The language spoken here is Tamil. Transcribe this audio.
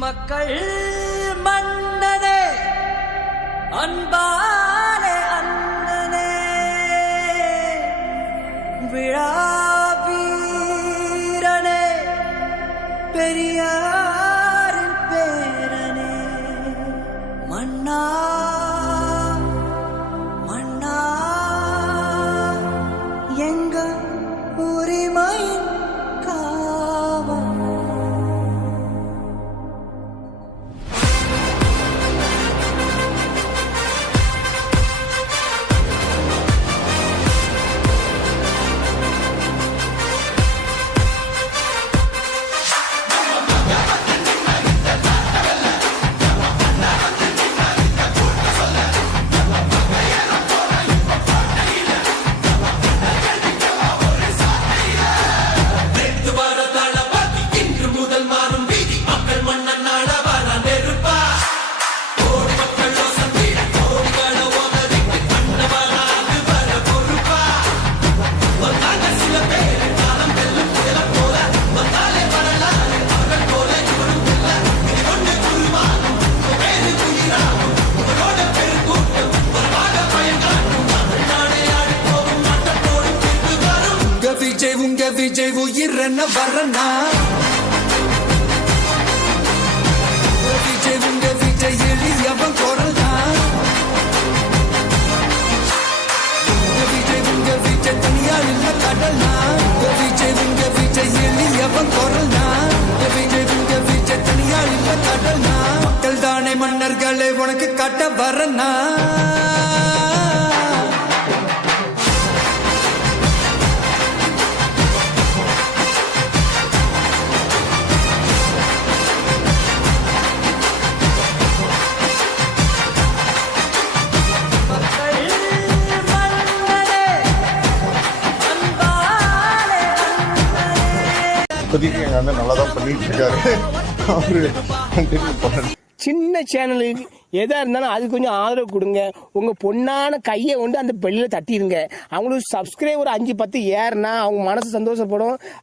மக்கள் மன்னனே அன்பாலே அண்ணனே விழாவீரனே பெரியாரின் பேரனே மன்னா மன்னா எங்க உரிமையின் காவல். உங்க விஜய் உயிரன வரனா உங்க விஜய் எளியவன் குரல்னா உங்க விஜய் தனியார் இல்ல கடல்னா உங்க விஜய் எளியவன் குரல்னா உங்க விஜய் தனியார் இல்ல கடல்னா மக்கள் தானே மன்னர்களே உனக்கு காட்ட வரனா இப்போதைக்கு எங்கள் அண்ணன் நல்லா தான் பண்ணிட்டு இருக்காரு. அவரு கண்டினியூ பண்ணணும். சின்ன சேனலுக்கு எதா இருந்தாலும் அது கொஞ்சம் ஆதரவு கொடுங்க. உங்க பொண்ணான கையை கொண்டு அந்த பெல்லில் தட்டிடுங்க. அவங்களுக்கு சப்ஸ்கிரைபர் 5-10 ஏறுனா அவங்க மனசு சந்தோஷப்படும்.